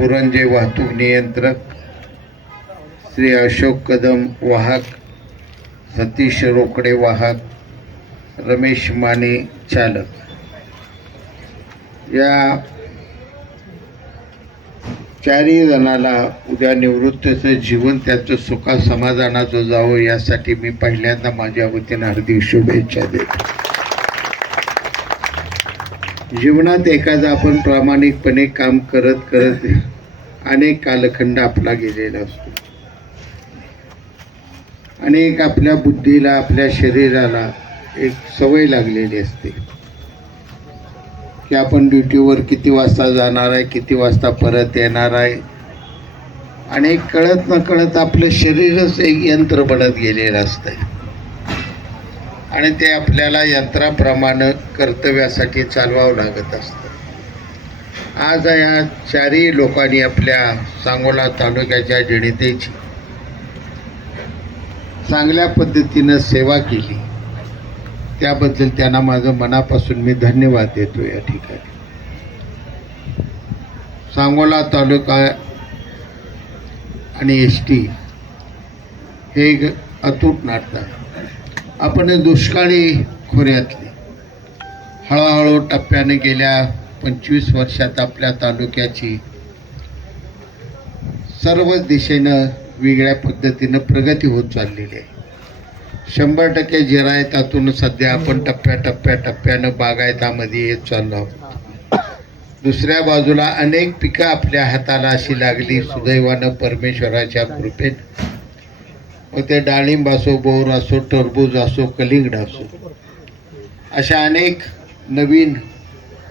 पुरंजे वाहतूक नियंत्रक श्री अशोक कदम वाहक सतीश रोकडे वाहक रमेश माने चालक. या चारही जणाला उद्या निवृत्तीचं जीवन त्याचं सुखा समाधानाचं जावं यासाठी मी पहिल्यांदा माझ्या वतीनं हार्दिक शुभेच्छा देतो. जीवनात एखादा आपण प्रामाणिकपणे काम करत करत अनेक कालखंड आपला गेलेला असतो. अनेक आपल्या बुद्धीला आपल्या शरीराला एक सवय लागलेली असते. की आपण ड्युटीवर किती वाजता जाणार आहे किती वाजता परत येणार आहे. आणि कळत न कळत आपलं शरीरच एक यंत्र बनत गेलेलं असतं आणि ते आपल्याला यंत्राप्रमाणे कर्तव्यासाठी चालवावं लागत असतं. आज या चारही लोकांनी आपल्या सांगोला तालुक्याच्या जनतेची चांगल्या पद्धतीनं सेवा केली. त्याबद्दल त्यांना माझं मनापासून मी धन्यवाद देतो या ठिकाणी. सांगोला तालुका आणि एस टी हे एक अतूट नाटक आपण दुष्काळी खोऱ्यातले. हळूहळू टप्प्याने गेल्या पंचवीस वर्षात आपल्या तालुक्याची सर्व दिशेनं वेगळ्या पद्धतीनं प्रगती होत चाललेली आहे. शंभर टक्के जिरायतातून सध्या आपण टप्प्या टप्प्या टप्प्यानं बागायतामध्ये येत चाललो आहोत. दुसऱ्या बाजूला अनेक पिकं आपल्या हाताला अशी लागली सुदैवानं परमेश्वराच्या कृपेत मग ते डाळिंब असो बोर असो टरबूज असो कलिंगड असो. अशा अनेक नवीन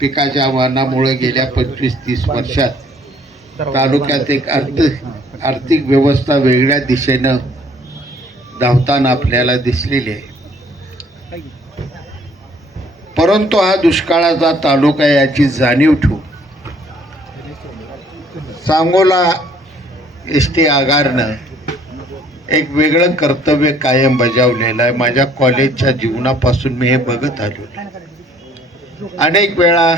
पिकाच्या आव्हानामुळे गेल्या पंचवीस तीस वर्षात तालुक्यात एक अर्थ आर्थिक व्यवस्था वेगळ्या दिशेनं धावताना आपल्याला दिसलेली आहे. परंतु हा दुष्काळाचा तालुका याची जाणीव ठेवू सांगोला एस टी आगारनं एक वेगळं कर्तव्य कायम बजावलेलं आहे. माझ्या कॉलेजच्या जीवनापासून मी हे बघत आलो अनेक वेळा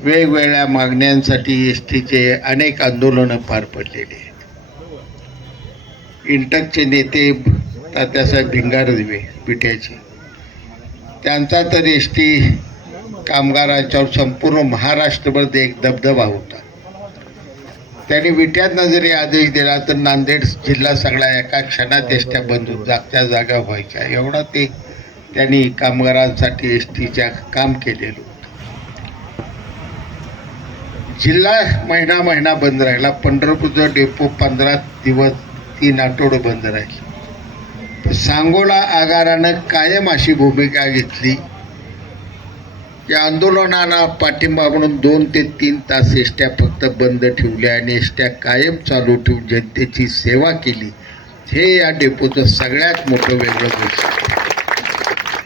वेगवेगळ्या मागण्यांसाठी एस टीचे अनेक आंदोलनं पार पडलेली आहेत. इंटकचे नेते तात्यासाहेब भिंगारदिवे पिठ्याचे त्यांचा तर एस टी कामगारांच्यावर संपूर्ण महाराष्ट्रभर एक दबदबा होता. त्यांनी विट्यातनं जरी आदेश दिला तर नांदेड जिल्हा सगळा एका क्षणात एसट्या बंद होऊन जागच्या जागा व्हायच्या. एवढा ते त्यांनी कामगारांसाठी एस टीच्या काम केलेलं होतं. जिल्हा महिना महिना बंद राहिला. पंढरपूरचा डेपो पंधरा दिवस तीन आठवडं बंद राहील. सांगोला आगारानं कायम अशी भूमिका घेतली. या आंदोलनाला पाठिंबा म्हणून दोन ते तीन तास एसट्या फक्त बंद ठेवल्या आणि एसट्या कायम चालू ठेवून जनतेची सेवा केली. हे या डेपोचं सगळ्यात मोठं वेगळं गोष्ट.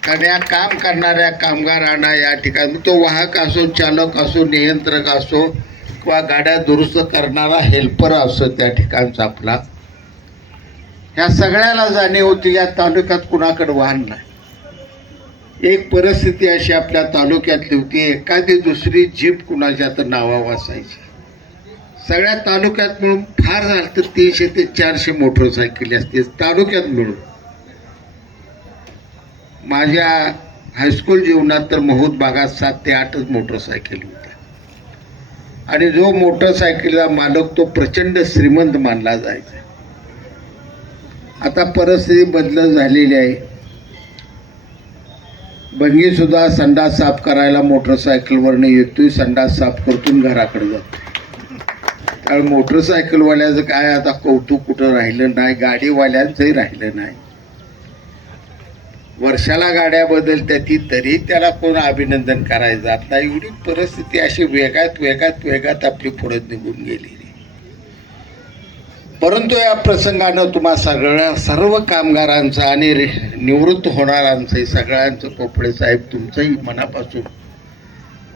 कारण या काम करणाऱ्या कामगारांना या ठिकाणी तो वाहक असो चालक असो नियंत्रक असो किंवा गाड्या दुरुस्त करणारा हेल्पर असो त्या ठिकाणचा आपला. ह्या सगळ्याला जाणीव होती या तालुक्यात कुणाकडे वाहन नाही. एक परिस्थिती अशी आपल्या तालुक्यातली होती एखादी दुसरी जीप कुणाच्या तर नावावर असायची. सगळ्या तालुक्यात मिळून फार झालं तर तीनशे ते चारशे मोटरसायकली असते तालुक्यात मिळून. माझ्या हायस्कूल जीवनात तर महूद भागात सात ते आठच मोटरसायकल होत्या. आणि जो मोटरसायकलचा मालक तो प्रचंड श्रीमंत मानला जायचा. आता परिस्थिती बदल झालेली आहे. भंगी सुद्धा संडास साफ करायला मोटरसायकलवरनं येतोय संडास साफ करतून घराकडे जातो कारण मोटरसायकलवाल्याचं काय आता कौतुक कुठं राहिलं नाही गाडीवाल्यांचंही राहिलं नाही. वर्षाला गाड्या बदलत्या ती तरी त्याला कोण अभिनंदन करायचं आता एवढी परिस्थिती अशी वेगात वेगात वेगात आपली पुढे निघून गेली. परंतु या प्रसंगानं तुम्हा सगळ्या सर्व कामगारांचं आणि निवृत्त होणाऱ्यांचं सगळ्यांचं पोपळे साहेब तुमचंही मनापासून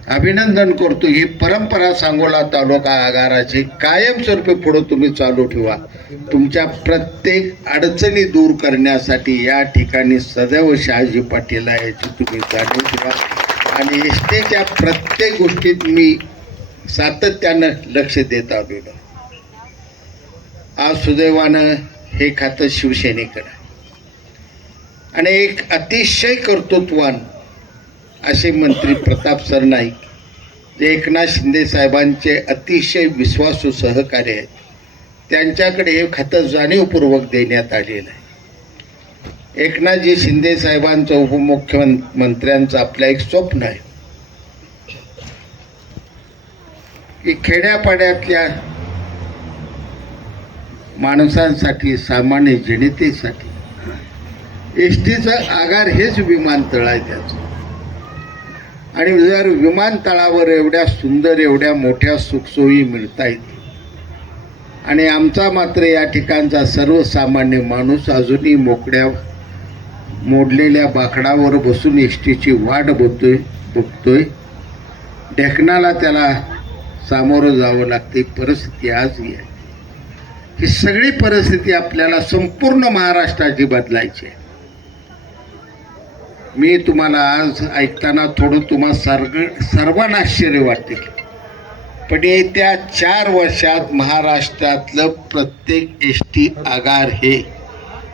अभिनंदन करतो. ही परंपरा सांगोला तालुका आगाराची कायमस्वरूपी पुढे तुम्ही चालू ठेवा. तुमच्या प्रत्येक अडचणी दूर करण्यासाठी या ठिकाणी सदैव शहाजी पाटील आहे याची तुम्ही जाणीव ठेवा आणि एस टीच्या प्रत्येक गोष्टीत मी सातत्यानं लक्ष देत आलेलो आज सुदैवानं हे खातं शिवसेनेकडं. आणि एक अतिशय कर्तृत्वान असे मंत्री प्रताप सरनाईक जे एकनाथ शिंदे साहेबांचे अतिशय विश्वासू सहकारी आहेत त्यांच्याकडे हे खातं जाणीवपूर्वक देण्यात आलेलं आहे. एकनाथजी शिंदे साहेबांचं उपमुख्यमंत्र्यांचं आपलं एक स्वप्न आहे. की खेड्यापाड्यातल्या माणसांसाठी सामान्य जनतेसाठी. एस टीचं आगार हेच विमानतळ आहे त्याचं. आणि जर विमानतळावर एवढ्या सुंदर एवढ्या मोठ्या सुखसोयी मिळता येतील. आणि आमचा मात्र या ठिकाणचा सर्वसामान्य माणूस अजूनही मोकड्या मोडलेल्या बाकडावर बसून एस टीची वाट बघतोय बघतोय. ढेकणाला त्याला सामोरं जावं लागते परिस्थिती आजही आहे. ही सगळी परिस्थिती आपल्याला संपूर्ण महाराष्ट्राची बदलायची आहे. मी तुम्हाला आज ऐकताना थोडं तुम्हाला सर्ग सर्वांना आश्चर्य वाटते. पण येत्या चार वर्षात महाराष्ट्रातलं प्रत्येक एस टी आगार हे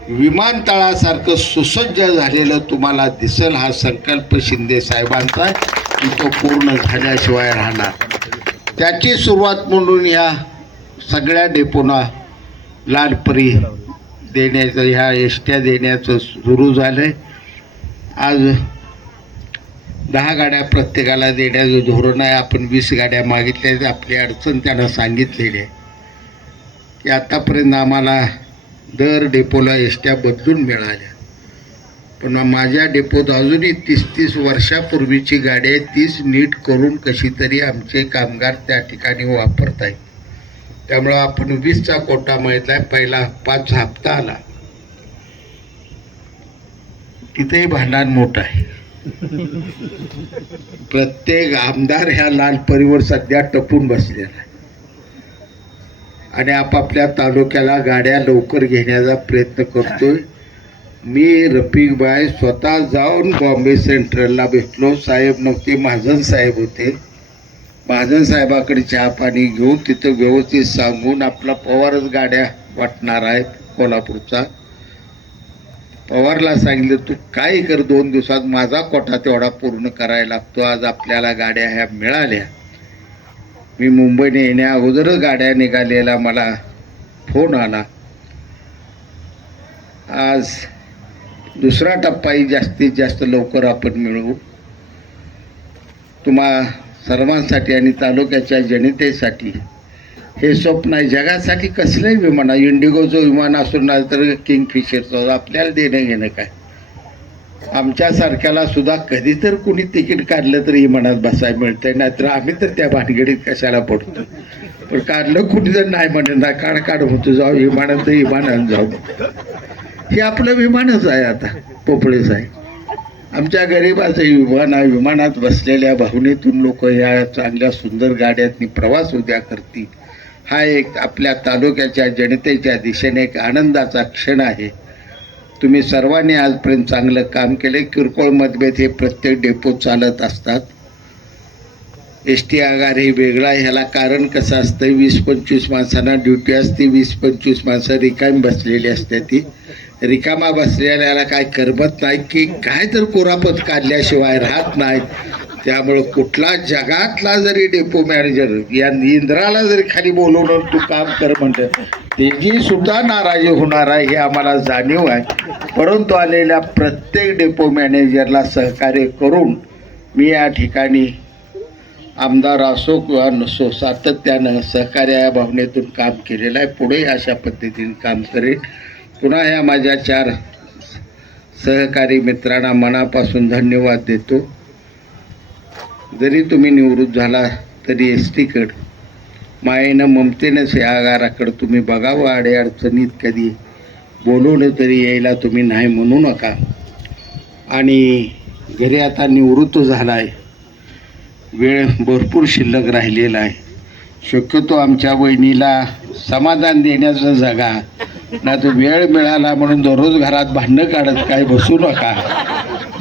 विमानतळासारखं सुसज्ज झालेलं तुम्हाला दिसेल हा संकल्प शिंदे साहेबांचा आहे की तो पूर्ण झाल्याशिवाय राहणार. त्याची सुरुवात म्हणून या सगळ्या डेपोना लालपरी देण्याचं ह्या एष्ट्या देण्याचं सुरू झालं आहे आज दहा गाड्या प्रत्येकाला देण्याचं धोरण आहे. आपण वीस गाड्या मागितल्या आपली अडचण त्यांना सांगितलेली आहे. की आतापर्यंत आम्हाला दर डेपोला एष्ट्या बदलून मिळाल्या. पण माझ्या डेपोत अजूनही तीस तीस वर्षापूर्वीची गाडी आहे. तीच नीट करून कशी तरी आमचे कामगार त्या ठिकाणी वापरत आहेत त्यामुळं आपण वीसचा कोटा माहितला पहिला पाच हप्ता आला. तिथेही भांडण मोठं आहे. प्रत्येक आमदार ह्या लाल परीवर सध्या टपून बसलेला आहे. आणि आपापल्या तालुक्याला गाड्या लवकर घेण्याचा प्रयत्न करतोय. मी रफिक बाय स्वतः जाऊन बॉम्बे सेंट्रलला भेटलो. साहेब नव्हते महाजन साहेब होते. महाजन साहेबाकडे चहा पाणी घेऊन तिथं व्यवस्थित सांगून आपला पवारच गाड्या वाटणार आहे कोल्हापूरचा. पवारला सांगितलं तू काय कर दोन दिवसात? माझा कोटा तेवढा पूर्ण करायला लागतो. आज आपल्याला गाड्या ह्या मिळाल्या. मी मुंबईने येण्या अगोदरच गाड्या निघालेला मला फोन आला. आज दुसरा टप्पाही जास्तीत जास्त लवकर आपण मिळवू. तुम्हा सर्वांसाठी आणि तालुक्याच्या जनतेसाठी. हे स्वप्न आहे. जगासाठी कसलंही विमान आहे. इंडिगोचं विमान असून नाही तर किंगफिशरचं. आपल्याला देणं घेणं काय? आमच्यासारख्याला सुद्धा कधी तर कुणी तिकीट काढलं तर विमानात बसायला मिळतंय. नाहीतर आम्ही तर त्या भानगडीत कशाला पडतो? पण काढलं कुणी जर नाही म्हणत ना काढ काढ म्हणतो जाऊ विमानात तर विमानात जाऊ. हे आपलं विमानच आहे आता पोपळेच आहे. आमच्या गरिबाचं विमान विमानात बसलेल्या भावनेतून लोक या चांगल्या सुंदर गाड्यातनी प्रवास उद्या करतील. हा एक आपल्या तालुक्याच्या जनतेच्या दिशेने एक आनंदाचा क्षण आहे. तुम्ही सर्वांनी आजपर्यंत चांगलं काम केले. किरकोळ मतभेद हे प्रत्येक डेपो चालत असतात. एस टी आगार हे वेगळा आहे. ह्याला कारण कसं असतं? वीस पंचवीस माणसांना ड्युटी असते. वीस पंचवीस माणसं रिकामी बसलेली असते ती. रिकामा बसलेल्याला काय करमत नाही की काय तर कोरापत काढल्याशिवाय राहत नाही त्यामुळं कुठला जगातला जरी डेपो मॅनेजर या इंद्राला जरी खाली बोलवलं तू काम कर म्हणतं तेजी सुद्धा नाराजी होणार आहे हे आम्हाला जाणीव आहे. परंतु आलेल्या प्रत्येक डेपो मॅनेजरला सहकार्य करून मी या ठिकाणी आमदार असो किंवा नसो सातत्यानं सहकार्य या भावनेतून काम केलेलं आहे. पुढे अशा पद्धतीने काम करेन. पुन्हा ह्या माझ्या चार सहकारी मित्रांना मनापासून धन्यवाद देतो. जरी तुम्ही निवृत्त झाला तरी एस टीकडं मायेनं ममतेनंच या आगाराकडं तुम्ही बघावं. अडेअडचणीत कधी बोलवलं तरी यायला तुम्ही नाही म्हणू नका. आणि घरी आता निवृत्त झाला आहे वेळ भरपूर शिल्लक राहिलेला आहे. शक्यतो आमच्या वहिनीला समाधान देण्याचं जगा. ना तो वेळ मिळाला म्हणून दररोज घरात भांडणं काढत काय बसू नका.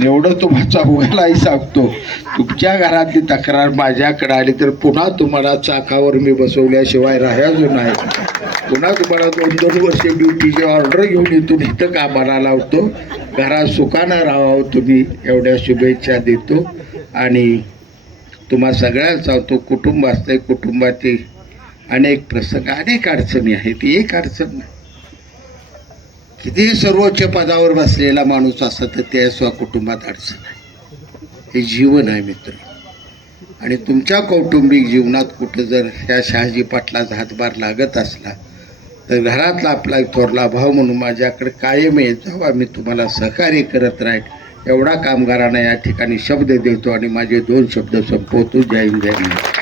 एवढं तुम्हाला उघालाही सांगतो. तुमच्या घरातली तक्रार माझ्याकडे आली तर पुन्हा तुम्हाला चाकावर मी बसवल्याशिवाय राहायचो नाही. पुन्हा तुम्हाला दोन दोन वर्ष ड्युटीची ऑर्डर घेऊन इथून इथं कामाला लावतो. घरात सुखानं राहावं तुम्ही एवढ्या शुभेच्छा देतो. आणि तुम्हा सगळ्यांना सांगतो कुटुंब असतंय कुटुंबातील अनेक प्रसंग अनेक अडचणी आहेत. एक अडचण नाही. किती सर्वोच्च पदावर बसलेला माणूस असला तर त्या स्वकुटुंबात अडचण आहे. हे जीवन आहे मित्र. आणि तुमच्या कौटुंबिक जीवनात कुठं जर ह्या शहाजी पाटलाचा हातभार लागत असला तर घरातला आपला थोरला भाव म्हणून माझ्याकडे कायम येत जावा मी तुम्हाला सहकार्य करत राहील. एवढा कामगारांना या ठिकाणी शब्द देतो आणि माझे दोन शब्द संपवतो. जय हिंद जय महाराज